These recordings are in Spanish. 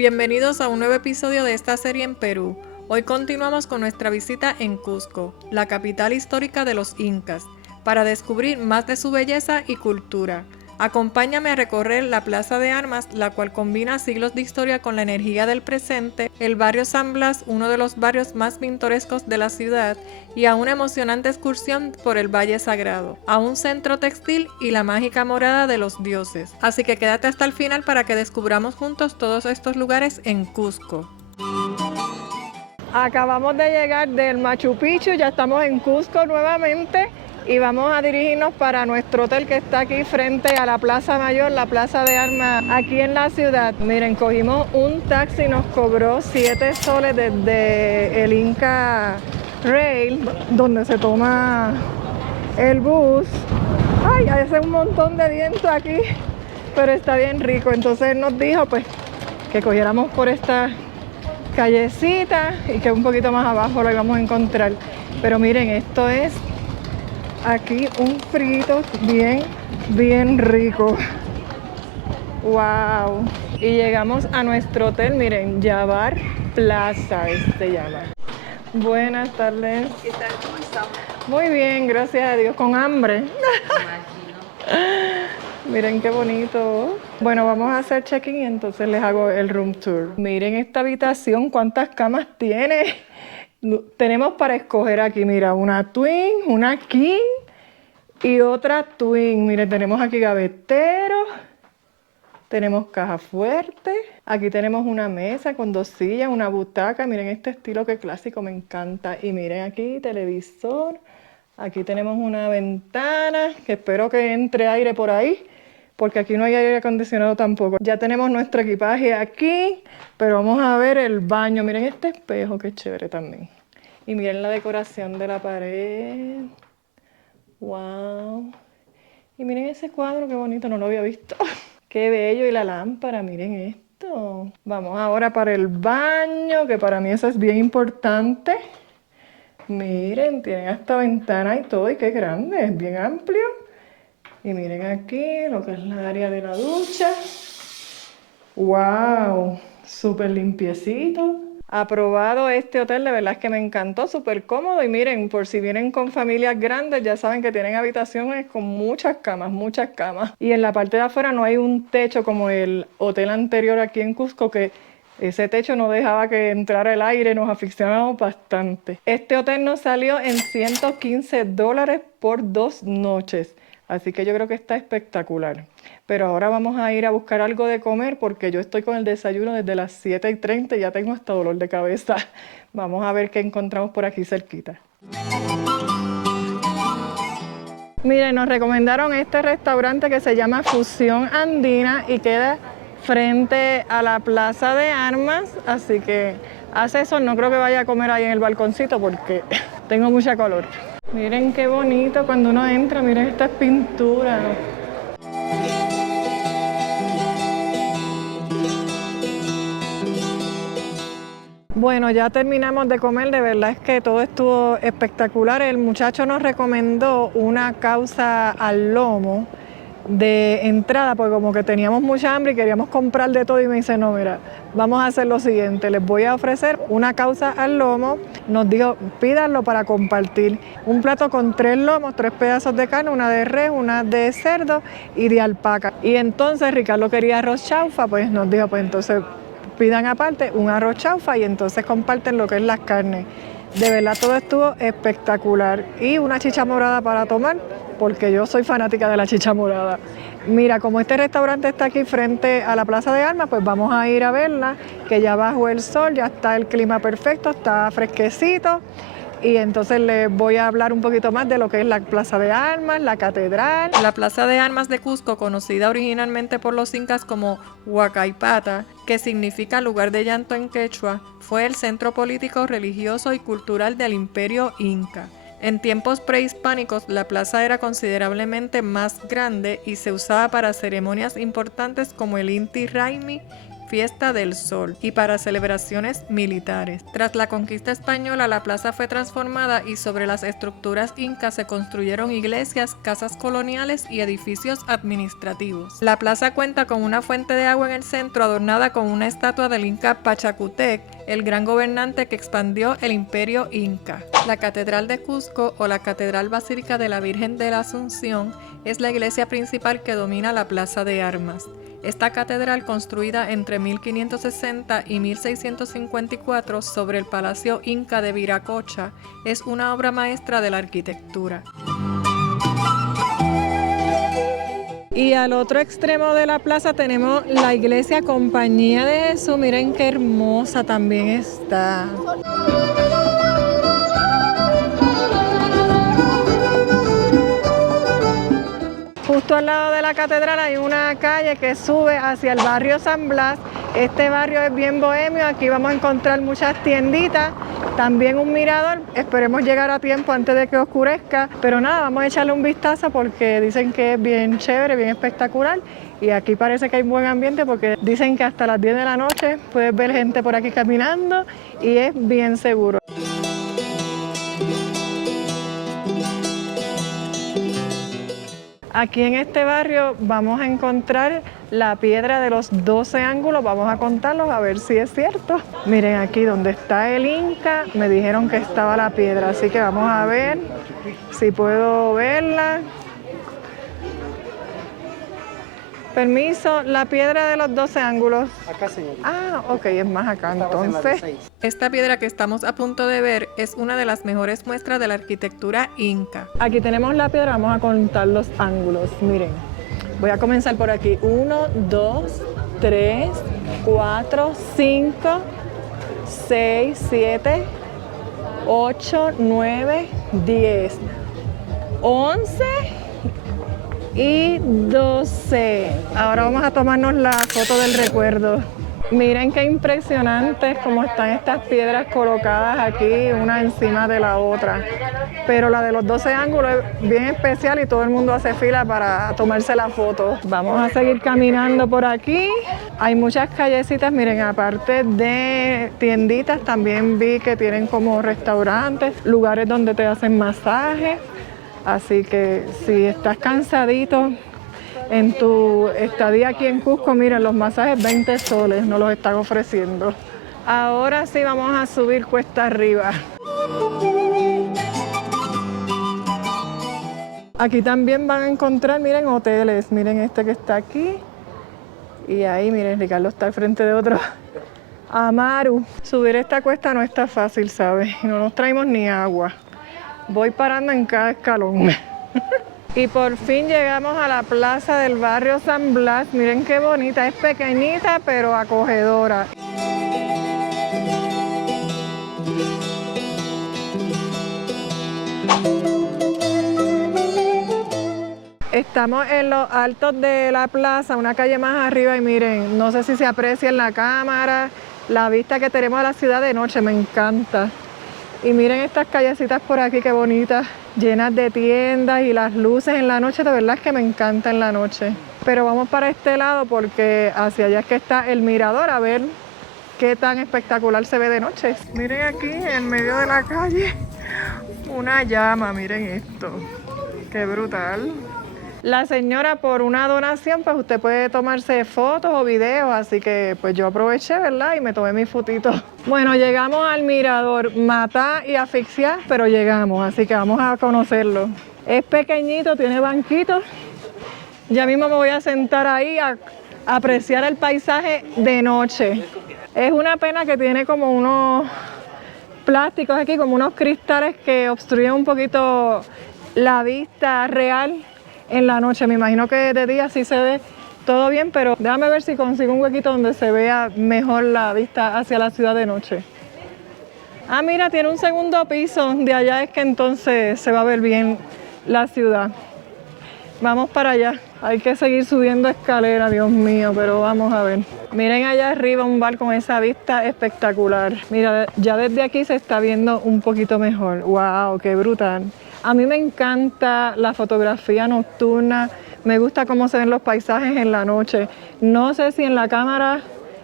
Bienvenidos a un nuevo episodio de esta serie en Perú. Hoy continuamos con nuestra visita en Cusco, la capital histórica de los incas, para descubrir más de su belleza y cultura. Acompáñame a recorrer la Plaza de Armas, la cual combina siglos de historia con la energía del presente, el barrio San Blas, uno de los barrios más pintorescos de la ciudad, y a una emocionante excursión por el Valle Sagrado, a un centro textil y la mágica morada de los dioses. Así que quédate hasta el final para que descubramos juntos todos estos lugares en Cusco. Acabamos de llegar del Machu Picchu, ya estamos en Cusco nuevamente y vamos a dirigirnos para nuestro hotel que está aquí frente a la Plaza Mayor, la Plaza de Armas, aquí en la ciudad. Miren, cogimos un taxi y nos cobró 7 soles desde el Inca Rail, donde se toma el bus. Ay, hace un montón de viento aquí, pero está bien rico. Entonces él nos dijo pues que cogiéramos por esta callecita y que un poquito más abajo lo íbamos a encontrar. Pero miren, esto es aquí un frito bien rico. Wow. Y llegamos a nuestro hotel, miren, Yabar Plaza se llama. Buenas tardes. ¿Qué tal? ¿Cómo estamos? Muy bien, gracias a Dios, con hambre. Miren qué bonito. Bueno, vamos a hacer check-in y entonces les hago el room tour. Miren esta habitación, cuántas camas tiene. Tenemos para escoger aquí, mira, una twin, una king y otra twin. Miren, tenemos aquí gavetero, tenemos caja fuerte. Aquí tenemos una mesa con 2 sillas, una butaca. Miren este estilo, que clásico, me encanta. Y miren aquí, televisor. Aquí tenemos una ventana, que espero que entre aire por ahí, porque aquí no hay aire acondicionado tampoco. Ya tenemos nuestro equipaje aquí, pero vamos a ver el baño. Miren este espejo, qué chévere también. Y miren la decoración de la pared. ¡Wow! Y miren ese cuadro, qué bonito, no lo había visto. ¡Qué bello! Y la lámpara, miren esto. Vamos ahora para el baño, que para mí eso es bien importante. Miren, tienen hasta ventana y todo, y qué grande, es bien amplio. Y miren aquí lo que es la área de la ducha. ¡Wow! Súper limpiecito. Aprobado este hotel, de verdad es que me encantó, súper cómodo. Y miren, por si vienen con familias grandes, ya saben que tienen habitaciones con muchas camas, muchas camas. Y en la parte de afuera no hay un techo como el hotel anterior aquí en Cusco, que ese techo no dejaba que entrara el aire, nos asfixiábamos bastante. Este hotel nos salió en $115 por 2 noches. Así que yo creo que está espectacular. Pero ahora vamos a ir a buscar algo de comer porque yo estoy con el desayuno desde las 7:30 y ya tengo hasta dolor de cabeza. Vamos a ver qué encontramos por aquí cerquita. Miren, nos recomendaron este restaurante que se llama Fusión Andina y queda frente a la Plaza de Armas, así que hace eso, no creo que vaya a comer ahí en el balconcito porque tengo mucha calor. Miren qué bonito cuando uno entra, miren estas pinturas. Bueno, ya terminamos de comer, de verdad es que todo estuvo espectacular. El muchacho nos recomendó una causa al lomo de entrada, porque como que teníamos mucha hambre y queríamos comprar de todo y me dice, no, mira, vamos a hacer lo siguiente, les voy a ofrecer una causa al lomo. Nos dijo, pídanlo para compartir. Un plato con 3 lomos, 3 pedazos de carne, una de res, una de cerdo y de alpaca. Y entonces Ricardo quería arroz chaufa, pues nos dijo, pues entonces pidan aparte un arroz chaufa y entonces comparten lo que es las carnes. De verdad todo estuvo espectacular. Y una chicha morada para tomar, porque yo soy fanática de la chicha morada. Mira, como este restaurante está aquí frente a la Plaza de Armas, pues vamos a ir a verla, que ya bajó el sol, ya está el clima perfecto, está fresquecito. Y entonces les voy a hablar un poquito más de lo que es la Plaza de Armas, la catedral. La Plaza de Armas de Cusco, conocida originalmente por los incas como Huacaipata, que significa lugar de llanto en quechua, fue el centro político, religioso y cultural del Imperio Inca. En tiempos prehispánicos, la plaza era considerablemente más grande y se usaba para ceremonias importantes como el Inti Raymi, Fiesta del Sol y para celebraciones militares. Tras la conquista española, la plaza fue transformada y sobre las estructuras incas se construyeron iglesias, casas coloniales y edificios administrativos. La plaza cuenta con una fuente de agua en el centro adornada con una estatua del inca Pachacútec, el gran gobernante que expandió el imperio inca. La Catedral de Cusco o la Catedral Basílica de la Virgen de la Asunción es la iglesia principal que domina la Plaza de Armas. Esta catedral, construida entre 1560 y 1654 sobre el Palacio Inca de Viracocha, es una obra maestra de la arquitectura. Y al otro extremo de la plaza tenemos la iglesia Compañía de Jesús. Miren qué hermosa también está. Justo al lado de la catedral hay una calle que sube hacia el barrio San Blas. Este barrio es bien bohemio, aquí vamos a encontrar muchas tienditas, también un mirador. Esperemos llegar a tiempo antes de que oscurezca, pero nada, vamos a echarle un vistazo porque dicen que es bien chévere, bien espectacular. Y aquí parece que hay buen ambiente porque dicen que hasta las 10 de la noche puedes ver gente por aquí caminando y es bien seguro. Aquí en este barrio vamos a encontrar la piedra de los 12 ángulos, vamos a contarlos a ver si es cierto. Miren aquí donde está el Inca, me dijeron que estaba la piedra, así que vamos a ver si puedo verla. Permiso, la piedra de los 12 ángulos. Acá, señorita. Ah, ok, es más acá entonces. Esta piedra que estamos a punto de ver es una de las mejores muestras de la arquitectura inca. Aquí tenemos la piedra, vamos a contar los ángulos. Miren, voy a comenzar por aquí. 1, 2, 3, 4, 5, 6, 7, 8, 9, 10, 11 y 12. Ahora vamos a tomarnos la foto del recuerdo. Miren qué impresionantes como están estas piedras colocadas aquí, una encima de la otra. Pero la de los 12 ángulos es bien especial y todo el mundo hace fila para tomarse la foto. Vamos a seguir caminando por aquí. Hay muchas callecitas, miren, aparte de tienditas, también vi que tienen como restaurantes, lugares donde te hacen masajes. Así que si estás cansadito en tu estadía aquí en Cusco, miren, los masajes 20 soles nos los están ofreciendo. Ahora sí vamos a subir cuesta arriba. Aquí también van a encontrar, miren, hoteles. Miren este que está aquí. Y ahí, miren, Ricardo está al frente de otro. Amaru. Subir esta cuesta no está fácil, ¿sabes? No nos traemos ni agua. Voy parando en cada escalón. Y por fin llegamos a la plaza del barrio San Blas. Miren qué bonita, es pequeñita pero acogedora. Estamos en los altos de la plaza, una calle más arriba y miren, no sé si se aprecia en la cámara, la vista que tenemos a la ciudad de noche, me encanta. Y miren estas callecitas por aquí, qué bonitas, llenas de tiendas y las luces en la noche, de verdad es que me encanta en la noche. Pero vamos para este lado porque hacia allá es que está el mirador, a ver qué tan espectacular se ve de noche. Miren aquí, en medio de la calle, una llama, miren esto, qué brutal. La señora, por una donación, pues usted puede tomarse fotos o videos, así que pues yo aproveché, ¿verdad? Y me tomé mis fotitos. Bueno, llegamos al mirador, matá y asfixiar, pero llegamos, así que vamos a conocerlo. Es pequeñito, tiene banquitos. Ya mismo me voy a sentar ahí a apreciar el paisaje de noche. Es una pena que tiene como unos plásticos aquí, como unos cristales que obstruyen un poquito la vista real. En la noche, me imagino que de día sí se ve todo bien, pero déjame ver si consigo un huequito donde se vea mejor la vista hacia la ciudad de noche. Ah, mira, tiene un segundo piso, de allá es que entonces se va a ver bien la ciudad. Vamos para allá, hay que seguir subiendo escalera, Dios mío, pero vamos a ver. Miren allá arriba un bar con esa vista espectacular. Mira, ya desde aquí se está viendo un poquito mejor. ¡Wow! ¡Qué brutal! A mí me encanta la fotografía nocturna, me gusta cómo se ven los paisajes en la noche. No sé si en la cámara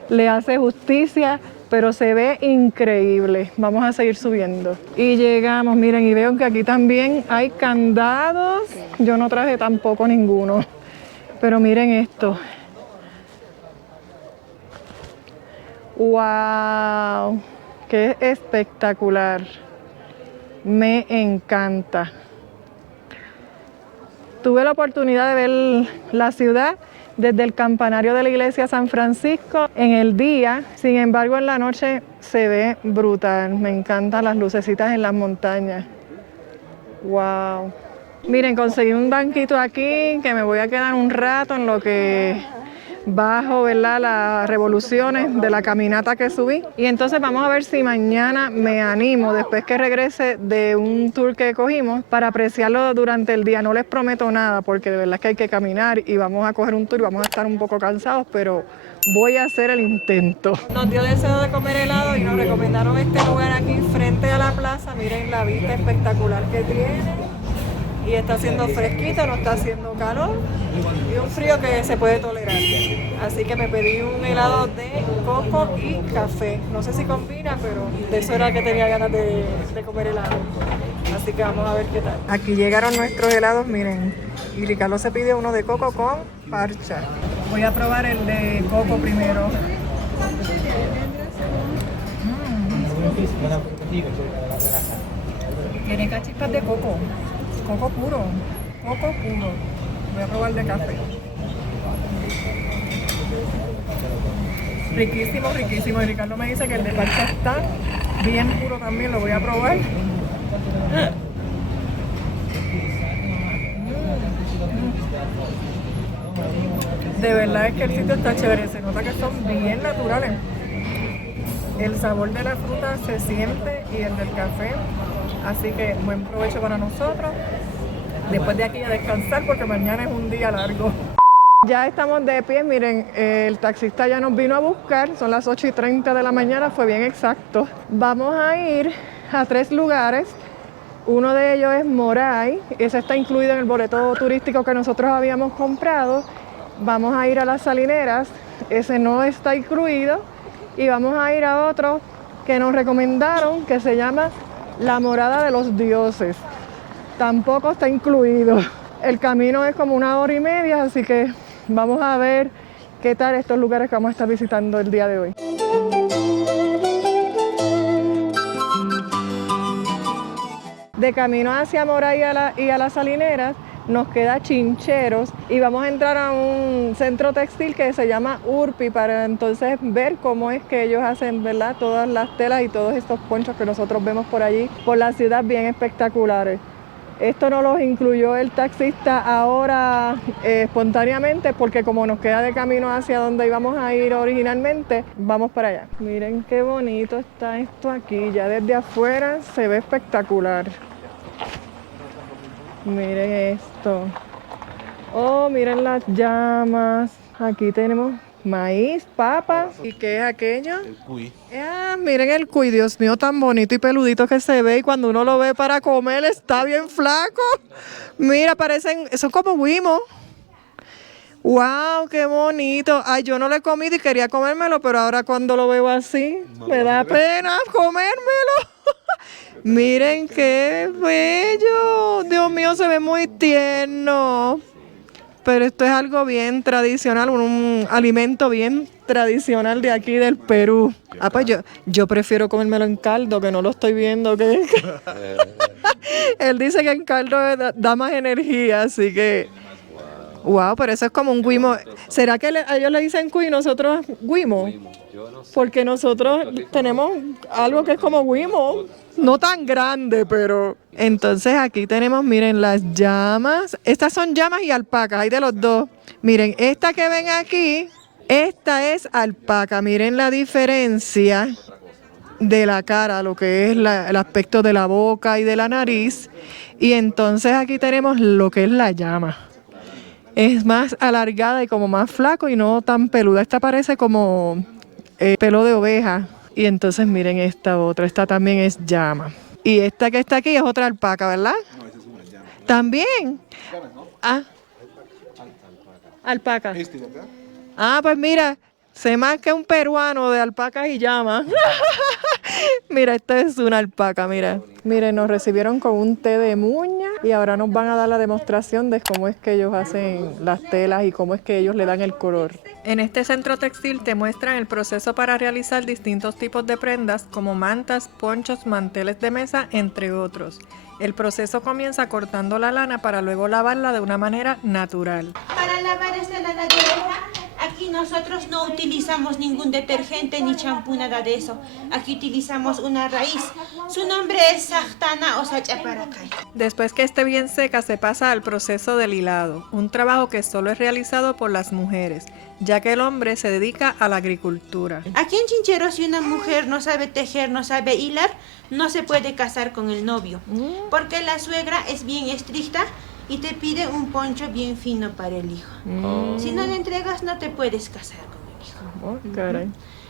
le hace justicia, pero se ve increíble. Vamos a seguir subiendo. Y llegamos, miren, y veo que aquí también hay candados. Yo no traje tampoco ninguno, pero miren esto. ¡Wow! ¡Qué espectacular! Me encanta. Tuve la oportunidad de ver la ciudad desde el campanario de la iglesia San Francisco en el día. Sin embargo, en la noche se ve brutal. Me encantan las lucecitas en las montañas. ¡Wow! Miren, conseguí un banquito aquí que me voy a quedar un rato en lo que bajo, ¿verdad?, las revoluciones de la caminata que subí. Y entonces vamos a ver si mañana me animo, después que regrese de un tour que cogimos, para apreciarlo durante el día. No les prometo nada, porque de verdad es que hay que caminar y vamos a coger un tour y vamos a estar un poco cansados, pero voy a hacer el intento. Nos dio deseo de comer helado y nos recomendaron este lugar aquí frente a la plaza. Miren la vista espectacular que tiene. Y está haciendo fresquito, no está haciendo calor y un frío que se puede tolerar. Así que me pedí un helado de coco y café. No sé si combina, pero de eso era que tenía ganas de comer helado. Así que vamos a ver qué tal. Aquí llegaron nuestros helados, miren. Y Ricardo se pide uno de coco con parcha. Voy a probar el de coco primero. Tiene cachipas de coco. Coco puro, coco puro. Voy a probar de café. Riquísimo, riquísimo. Y Ricardo me dice que el de parcha está bien puro también. Lo voy a probar. De verdad es que el sitio está chévere. Se nota que son bien naturales. El sabor de la fruta se siente y el del café. Así que buen provecho para nosotros. Después de aquí a descansar porque mañana es un día largo. Ya estamos de pie, miren, el taxista ya nos vino a buscar, son las 8:30 de la mañana, fue bien exacto. Vamos a ir a 3 lugares, uno de ellos es Moray, ese está incluido en el boleto turístico que nosotros habíamos comprado. Vamos a ir a las Salineras, ese no está incluido, y vamos a ir a otro que nos recomendaron que se llama La Morada de los Dioses. Tampoco está incluido. El camino es como 1 hora y media, así que vamos a ver qué tal estos lugares que vamos a estar visitando el día de hoy. De camino hacia Moray y a las Salineras nos queda Chincheros y vamos a entrar a un centro textil que se llama Urpi para entonces ver cómo es que ellos hacen, ¿verdad?, todas las telas y todos estos ponchos que nosotros vemos por allí, por la ciudad, bien espectaculares. Esto no los incluyó el taxista ahora espontáneamente porque como nos queda de camino hacia donde íbamos a ir originalmente, vamos para allá. Miren qué bonito está esto aquí, ya desde afuera se ve espectacular. Miren esto. Oh, miren las llamas. Aquí tenemos maíz, papas. ¿Y qué es aquello? El cuy. Ah, miren el cuy, Dios mío, tan bonito y peludito que se ve. Y cuando uno lo ve para comer, está bien flaco. Mira, parecen, son como guimos. ¡Wow! ¡Qué bonito! Ay, yo no lo he comido y quería comérmelo, pero ahora cuando lo veo así, me da pena comérmelo. Miren qué bello. Dios mío, se ve muy tierno. Pero esto es algo bien tradicional, un alimento bien tradicional de aquí del Perú. Ah, pues yo prefiero comérmelo en caldo, que no lo estoy viendo. Él dice que en caldo da más energía, así que... Wow, pero eso es como un guimo. ¿Será que a ellos le dicen cuy y nosotros guimo? Porque nosotros tenemos algo que es como guimo. No tan grande, pero... Entonces aquí tenemos, miren, las llamas. Estas son llamas y alpacas, hay de los dos. Miren, esta que ven aquí, esta es alpaca. Miren la diferencia de la cara, lo que es el aspecto de la boca y de la nariz. Y entonces aquí tenemos lo que es la llama. Es más alargada y como más flaco y no tan peluda. Esta parece como pelo de oveja. Y entonces miren esta otra, esta también es llama. Y esta que está aquí es otra alpaca, ¿verdad? No, esa es una llama. ¿También? Ah, alpaca. Este de acá. Ah, pues mira, Sé más que un peruano de alpacas y llamas. Mira, esta es una alpaca, mira. Miren, nos recibieron con un té de muña y ahora nos van a dar la demostración de cómo es que ellos hacen las telas y cómo es que ellos le dan el color. En este centro textil te muestran el proceso para realizar distintos tipos de prendas como mantas, ponchos, manteles de mesa, entre otros. El proceso comienza cortando la lana para luego lavarla de una manera natural. Para lavar esta lana de oveja, aquí nosotros no utilizamos ningún detergente ni champú, nada de eso. Aquí utilizamos una raíz. Su nombre es sartana o sachaparacay. Después que esté bien seca se pasa al proceso del hilado, un trabajo que solo es realizado por las mujeres, ya que el hombre se dedica a la agricultura. Aquí en Chinchero, si una mujer no sabe tejer, no sabe hilar, no se puede casar con el novio, porque la suegra es bien estricta y te pide un poncho bien fino para el hijo. Si no le entregas, no te puedes casar con el hijo. Oh, caray.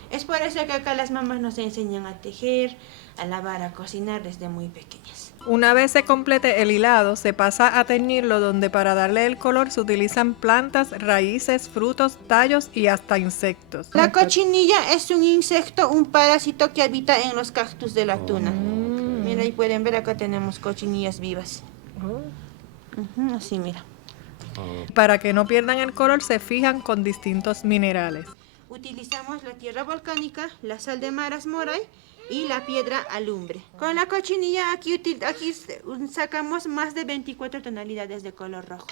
Es por eso que acá las mamás nos enseñan a tejer, a lavar, a cocinar desde muy pequeñas. Una vez se complete el hilado, se pasa a teñirlo, donde para darle el color se utilizan plantas, raíces, frutos, tallos y hasta insectos. La cochinilla es un insecto, un parásito que habita en los cactus de la tuna. Mira, ahí pueden ver, acá tenemos cochinillas vivas. Así, mira. Para que no pierdan el color se fijan con distintos minerales. Utilizamos la tierra volcánica, la sal de maras moray y la piedra alumbre. Con la cochinilla aquí sacamos más de 24 tonalidades de color rojo.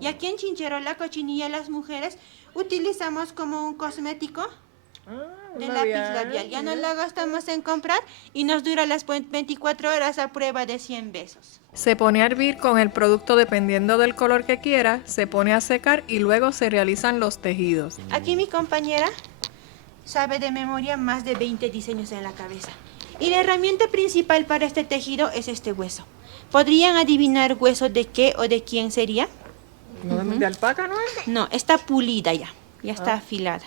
Y aquí en Chinchero la cochinilla las mujeres utilizamos como un cosmético de lápiz labial. Ya no la gastamos en comprar y nos dura las 24 horas a prueba de 100 besos. Se pone a hervir con el producto dependiendo del color que quiera, se pone a secar y luego se realizan los tejidos. Aquí mi compañera sabe de memoria más de 20 diseños en la cabeza. Y la herramienta principal para este tejido es este hueso. ¿Podrían adivinar hueso de qué o de quién sería? ¿De alpaca no es? No, está pulida ya está afilada.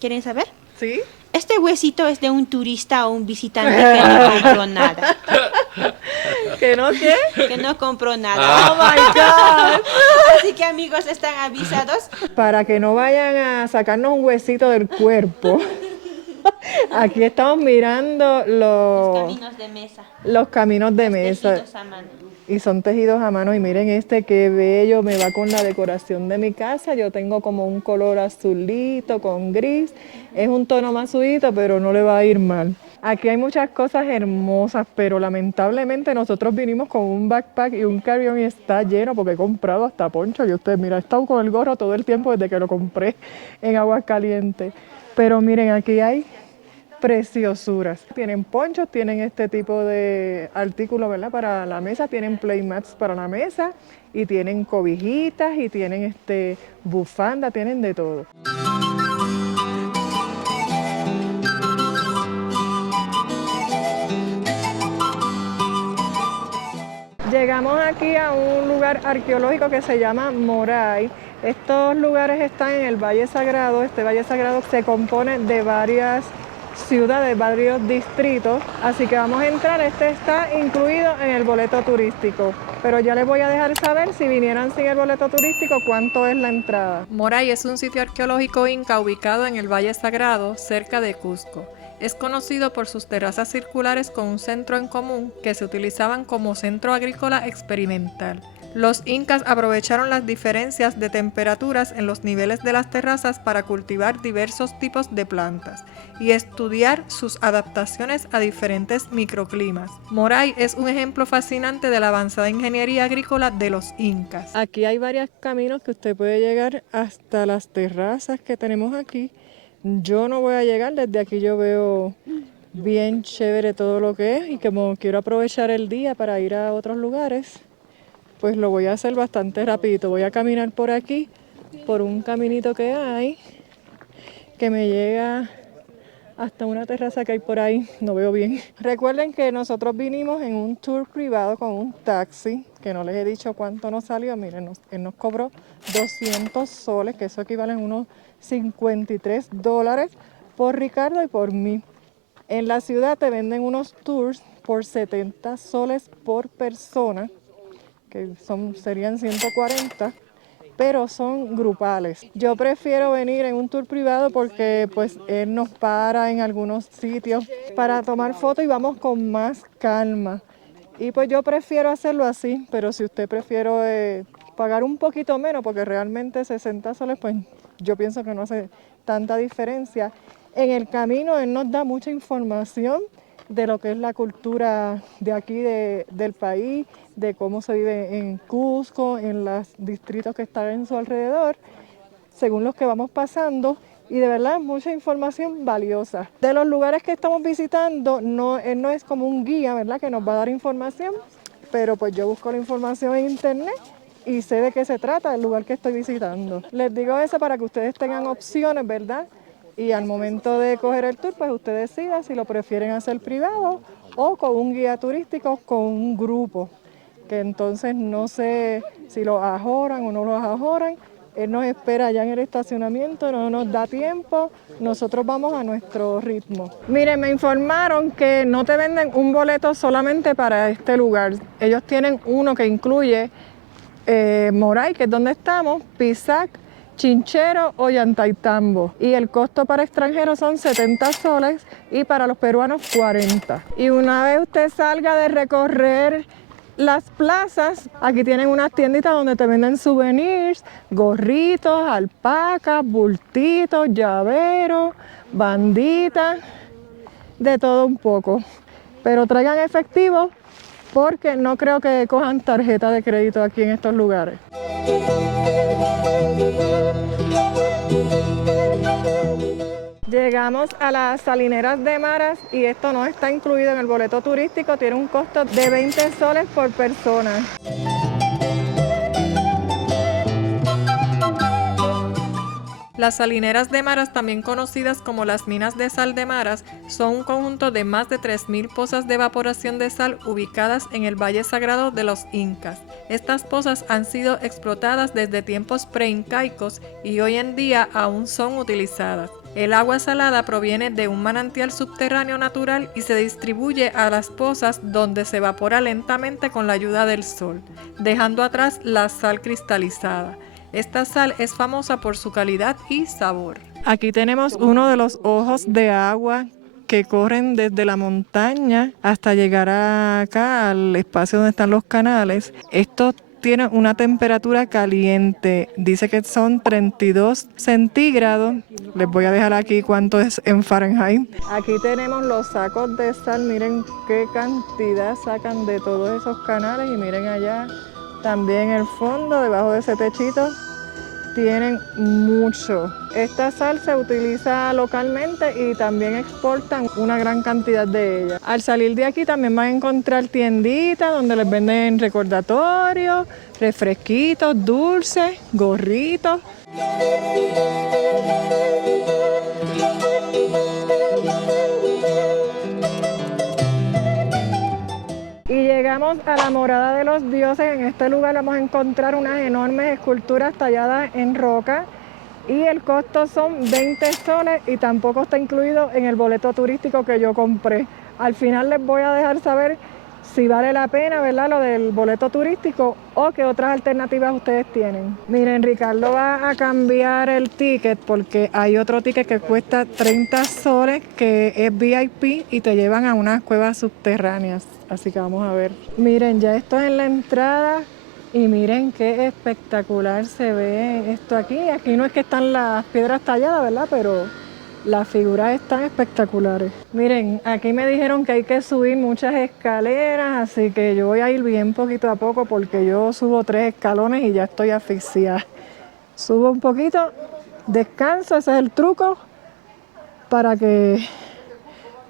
¿Quieren saber? Sí. Este huesito es de un turista o un visitante que no compró nada. ¿Que no qué? Que no compró nada. ¡Oh, my God! Así que, amigos, están avisados. Para que no vayan a sacarnos un huesito del cuerpo. Aquí estamos mirando Los caminos de mesa. los caminos de mesa. Tejidos a mano. Y son tejidos a mano. Y miren este, qué bello, me va con la decoración de mi casa. Yo tengo como un color azulito con gris. Es un tono más sudito, pero no le va a ir mal. Aquí hay muchas cosas hermosas, pero lamentablemente nosotros vinimos con un backpack y un carry-on y está lleno porque he comprado hasta poncho. Y ustedes, mira, he estado con el gorro todo el tiempo desde que lo compré en Aguascalientes. Pero miren, aquí hay preciosuras. Tienen ponchos, tienen este tipo de artículos, ¿verdad? Para la mesa, tienen playmats para la mesa y tienen cobijitas y tienen bufanda, tienen de todo. Llegamos aquí a un lugar arqueológico que se llama Moray. Estos lugares están en el Valle Sagrado. Este Valle Sagrado se compone de varias ciudades, varios distritos, así que vamos a entrar. Este está incluido en el boleto turístico, pero ya les voy a dejar saber, si vinieran sin el boleto turístico, cuánto es la entrada. Moray es un sitio arqueológico inca ubicado en el Valle Sagrado, cerca de Cusco. Es conocido por sus terrazas circulares con un centro en común que se utilizaban como centro agrícola experimental. Los incas aprovecharon las diferencias de temperaturas en los niveles de las terrazas para cultivar diversos tipos de plantas y estudiar sus adaptaciones a diferentes microclimas. Moray es un ejemplo fascinante de la avanzada ingeniería agrícola de los incas. Aquí hay varios caminos que usted puede llegar hasta las terrazas que tenemos aquí. Yo no voy a llegar, desde aquí yo veo bien chévere todo lo que es, y como quiero aprovechar el día para ir a otros lugares, pues lo voy a hacer bastante rapidito. Voy a caminar por aquí, por un caminito que hay, que me llega hasta una terraza que hay por ahí, no veo bien. Recuerden que nosotros vinimos en un tour privado con un taxi, que no les he dicho cuánto nos salió. Miren, él nos cobró 200 soles, que eso equivale a unos $53 por Ricardo y por mí. En la ciudad te venden unos tours por 70 soles por persona, que serían 140, pero son grupales. Yo prefiero venir en un tour privado porque pues él nos para en algunos sitios para tomar fotos y vamos con más calma. Y pues yo prefiero hacerlo así, pero si usted prefiere pagar un poquito menos, porque realmente 60 soles, pues yo pienso que no hace tanta diferencia. En el camino él nos da mucha información de lo que es la cultura de aquí del país, de cómo se vive en Cusco, en los distritos que están en su alrededor, según los que vamos pasando, y de verdad mucha información valiosa. De los lugares que estamos visitando, él no es como un guía, ¿verdad?, que nos va a dar información, pero pues yo busco la información en internet y sé de qué se trata el lugar que estoy visitando. Les digo eso para que ustedes tengan opciones, ¿verdad? Y al momento de coger el tour, pues usted decida si lo prefieren hacer privado o con un guía turístico, con un grupo, que entonces no sé si los ajoran o no los ajoran. Él nos espera allá en el estacionamiento, no nos da tiempo, nosotros vamos a nuestro ritmo. Miren, me informaron que no te venden un boleto solamente para este lugar. Ellos tienen uno que incluye Moray, que es donde estamos, Pisac, Chinchero o Llantaytambo. Y el costo para extranjeros son 70 soles y para los peruanos 40. Y una vez usted salga de recorrer las plazas, aquí tienen unas tienditas donde te venden souvenirs, gorritos, alpacas, bultitos, llaveros, banditas, de todo un poco. Pero traigan efectivo porque no creo que cojan tarjeta de crédito aquí en estos lugares. Llegamos a las Salineras de Maras y esto no está incluido en el boleto turístico, tiene un costo de 20 soles por persona. Las salineras de Maras, también conocidas como las minas de sal de Maras, son un conjunto de más de 3.000 pozas de evaporación de sal ubicadas en el Valle Sagrado de los Incas. Estas pozas han sido explotadas desde tiempos preincaicos y hoy en día aún son utilizadas. El agua salada proviene de un manantial subterráneo natural y se distribuye a las pozas donde se evapora lentamente con la ayuda del sol, dejando atrás la sal cristalizada. Esta sal es famosa por su calidad y sabor. Aquí tenemos uno de los ojos de agua que corren desde la montaña hasta llegar acá al espacio donde están los canales. Esto tiene una temperatura caliente, dice que son 32 centígrados. Les voy a dejar aquí cuánto es en Fahrenheit. Aquí tenemos los sacos de sal, miren qué cantidad sacan de todos esos canales y miren allá también el fondo, debajo de ese techito, tienen mucho. Esta sal se utiliza localmente y también exportan una gran cantidad de ella. Al salir de aquí también van a encontrar tienditas donde les venden recordatorios, refresquitos, dulces, gorritos. Y llegamos a la morada de los dioses. En este lugar vamos a encontrar unas enormes esculturas talladas en roca y el costo son 20 soles y tampoco está incluido en el boleto turístico que yo compré. Al final les voy a dejar saber si vale la pena, ¿verdad?, lo del boleto turístico o qué otras alternativas ustedes tienen. Miren, Ricardo va a cambiar el ticket porque hay otro ticket que cuesta 30 soles que es VIP y te llevan a unas cuevas subterráneas. Así que vamos a ver. Miren, ya esto es en la entrada y miren qué espectacular se ve esto aquí. Aquí no es que están las piedras talladas, ¿verdad?, pero las figuras están espectaculares. Miren, aquí me dijeron que hay que subir muchas escaleras, así que yo voy a ir bien poquito a poco porque yo subo 3 escalones y ya estoy asfixiada. Subo un poquito, descanso, ese es el truco para que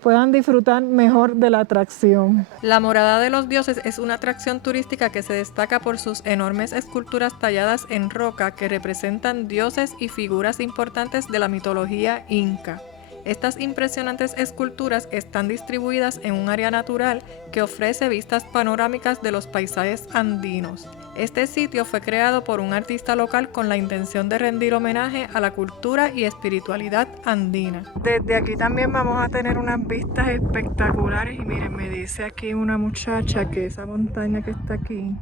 puedan disfrutar mejor de la atracción. La Morada de los Dioses es una atracción turística que se destaca por sus enormes esculturas talladas en roca que representan dioses y figuras importantes de la mitología inca. Estas impresionantes esculturas están distribuidas en un área natural que ofrece vistas panorámicas de los paisajes andinos. Este sitio fue creado por un artista local con la intención de rendir homenaje a la cultura y espiritualidad andina. Desde aquí también vamos a tener unas vistas espectaculares y miren, me dice aquí una muchacha que esa montaña que está aquí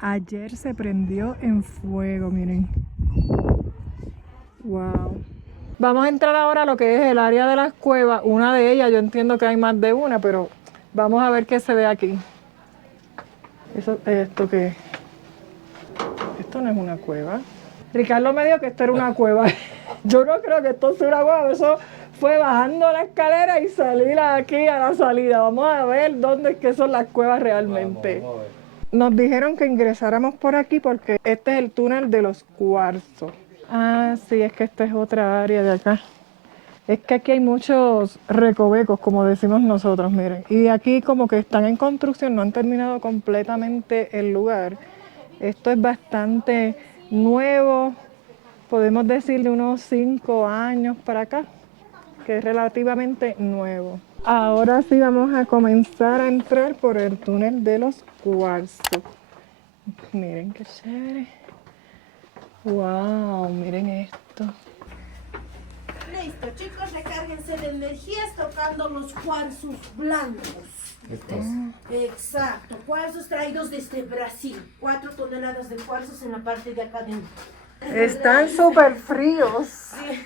Ayer se prendió en fuego, miren. Wow. Vamos a entrar ahora a lo que es el área de las cuevas. Una de ellas, yo entiendo que hay más de una, pero vamos a ver qué se ve aquí. ¿Esto qué es? Esto no es una cueva. Ricardo me dijo que esto era una cueva. Yo no creo que esto sea una cueva. Eso fue bajando la escalera y salir aquí a la salida. Vamos a ver dónde es que son las cuevas realmente. Vamos a ver. Nos dijeron que ingresáramos por aquí porque este es el túnel de los cuarzos. Ah, sí, es que esta es otra área de acá. Es que aquí hay muchos recovecos, como decimos nosotros, miren. Y aquí como que están en construcción, no han terminado completamente el lugar. Esto es bastante nuevo, podemos decir de unos 5 años para acá, que es relativamente nuevo. Ahora sí vamos a comenzar a entrar por el túnel de los cuarzos. Miren qué chévere. Wow, miren esto. Listo, chicos, recárguense de energías tocando los cuarzos blancos. Exacto, cuarzos traídos desde Brasil. 4 toneladas de cuarzos en la parte de acá adentro. Están súper fríos. Sí.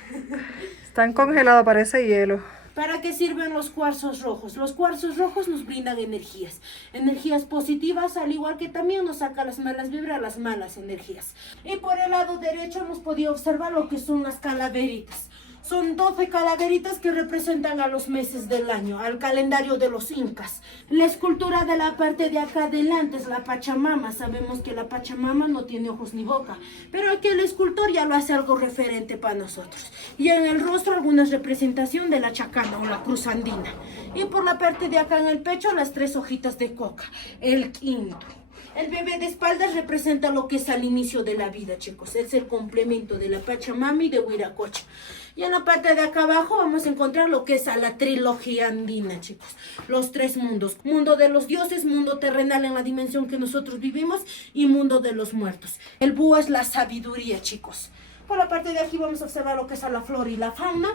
Están congelados, parece hielo. ¿Para qué sirven los cuarzos rojos? Los cuarzos rojos nos brindan energías. Energías positivas, al igual que también nos saca las malas vibras, las malas energías. Y por el lado derecho hemos podido observar lo que son las calaveritas. Son 12 calaveritas que representan a los meses del año, al calendario de los incas. La escultura de la parte de acá adelante es la Pachamama. Sabemos que la Pachamama no tiene ojos ni boca, pero aquí el escultor ya lo hace algo referente para nosotros. Y en el rostro alguna representación de la chacana o la cruz andina. Y por la parte de acá en el pecho las 3 hojitas de coca, el quinto. El bebé de espaldas representa lo que es al inicio de la vida, chicos. Es el complemento de la Pachamama y de Huiracocha. Y en la parte de acá abajo vamos a encontrar lo que es a la trilogía andina, chicos. Los 3 mundos. Mundo de los dioses, mundo terrenal en la dimensión que nosotros vivimos y mundo de los muertos. El búho es la sabiduría, chicos. Por la parte de aquí vamos a observar lo que es a la flora y la fauna.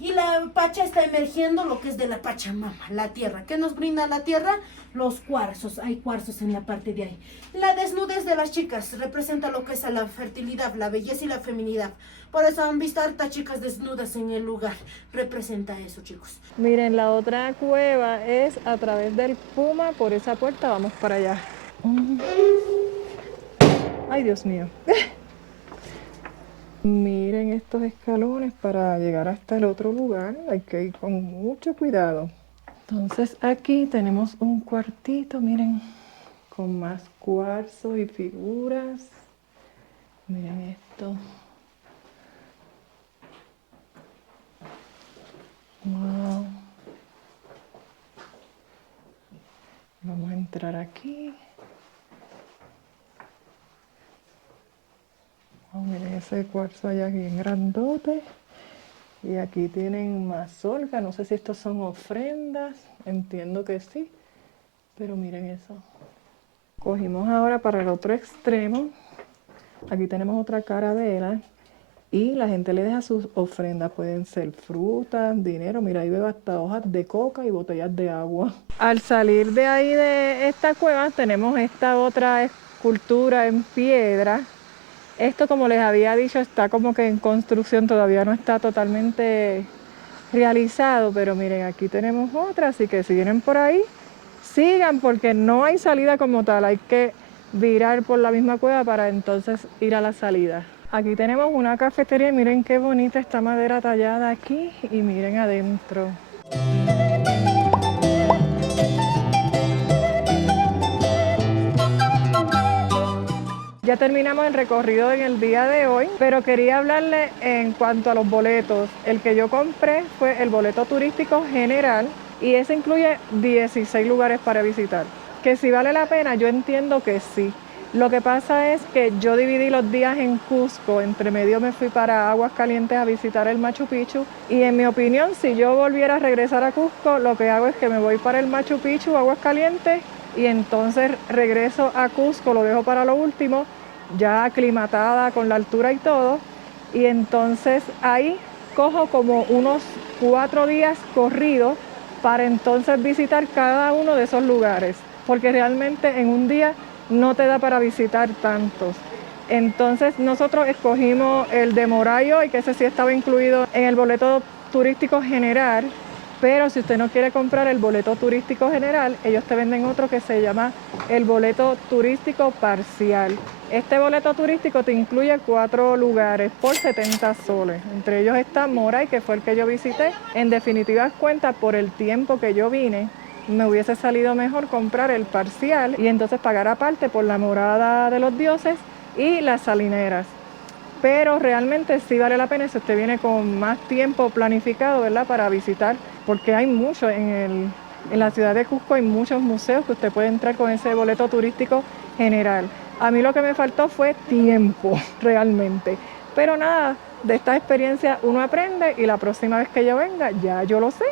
Y la pacha está emergiendo lo que es de la Pachamama, la tierra. ¿Qué nos brinda la tierra? Los cuarzos. Hay cuarzos en la parte de ahí. La desnudez de las chicas representa lo que es a la fertilidad, la belleza y la feminidad. Por eso han visto hartas chicas desnudas en el lugar. Representa eso, chicos. Miren, la otra cueva es a través del Puma. Por esa puerta vamos para allá. Ay, Dios mío. Miren estos escalones para llegar hasta el otro lugar. Hay que ir con mucho cuidado. Entonces aquí tenemos un cuartito, miren, con más cuarzo y figuras. Miren esto. Wow. Vamos a entrar aquí. Oh, miren ese cuarzo allá bien grandote. Y aquí tienen mazorca. No sé si estos son ofrendas. Entiendo que sí. Pero miren eso. Cogimos ahora para el otro extremo. Aquí tenemos otra carabela. Y la gente le deja sus ofrendas. Pueden ser frutas, dinero. Mira, ahí veo hasta hojas de coca y botellas de agua. Al salir de ahí de esta cueva tenemos esta otra escultura en piedra. Esto, como les había dicho, está como que en construcción, todavía no está totalmente realizado, pero miren, aquí tenemos otra, así que si vienen por ahí, sigan porque no hay salida como tal, hay que virar por la misma cueva para entonces ir a la salida. Aquí tenemos una cafetería y miren qué bonita esta madera tallada aquí y miren adentro. Ya terminamos el recorrido en el día de hoy, pero quería hablarle en cuanto a los boletos. El que yo compré fue el boleto turístico general y ese incluye 16 lugares para visitar. Que si vale la pena, yo entiendo que sí. Lo que pasa es que yo dividí los días en Cusco, entre medio me fui para Aguascalientes a visitar el Machu Picchu y en mi opinión, si yo volviera a regresar a Cusco, lo que hago es que me voy para el Machu Picchu, Aguascalientes, y entonces regreso a Cusco, lo dejo para lo último, ya aclimatada con la altura y todo, y entonces ahí cojo como unos 4 días corridos para entonces visitar cada uno de esos lugares, porque realmente en un día no te da para visitar tantos. Entonces nosotros escogimos el de Moray hoy, que ese sí estaba incluido en el boleto turístico general, pero si usted no quiere comprar el boleto turístico general, ellos te venden otro que se llama el boleto turístico parcial. Este boleto turístico te incluye 4 lugares por 70 soles. Entre ellos está Moray, que fue el que yo visité. En definitivas cuentas, por el tiempo que yo vine, me hubiese salido mejor comprar el parcial y entonces pagar aparte por la morada de los dioses y las salineras. Pero realmente sí vale la pena si usted viene con más tiempo planificado, ¿verdad?, para visitar, porque hay mucho en la ciudad de Cusco, hay muchos museos que usted puede entrar con ese boleto turístico general. A mí lo que me faltó fue tiempo, realmente. Pero nada, de esta experiencia uno aprende y la próxima vez que yo venga ya yo lo sé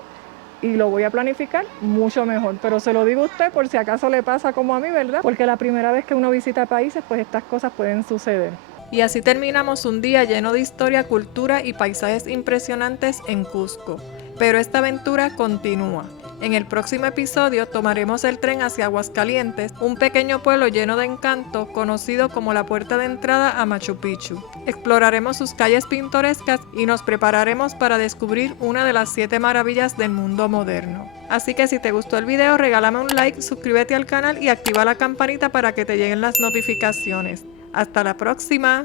y lo voy a planificar mucho mejor. Pero se lo digo a usted por si acaso le pasa como a mí, ¿verdad? Porque la primera vez que uno visita países, pues estas cosas pueden suceder. Y así terminamos un día lleno de historia, cultura y paisajes impresionantes en Cusco. Pero esta aventura continúa. En el próximo episodio tomaremos el tren hacia Aguascalientes, un pequeño pueblo lleno de encanto conocido como la puerta de entrada a Machu Picchu. Exploraremos sus calles pintorescas y nos prepararemos para descubrir una de las 7 maravillas del mundo moderno. Así que si te gustó el video, regálame un like, suscríbete al canal y activa la campanita para que te lleguen las notificaciones. ¡Hasta la próxima!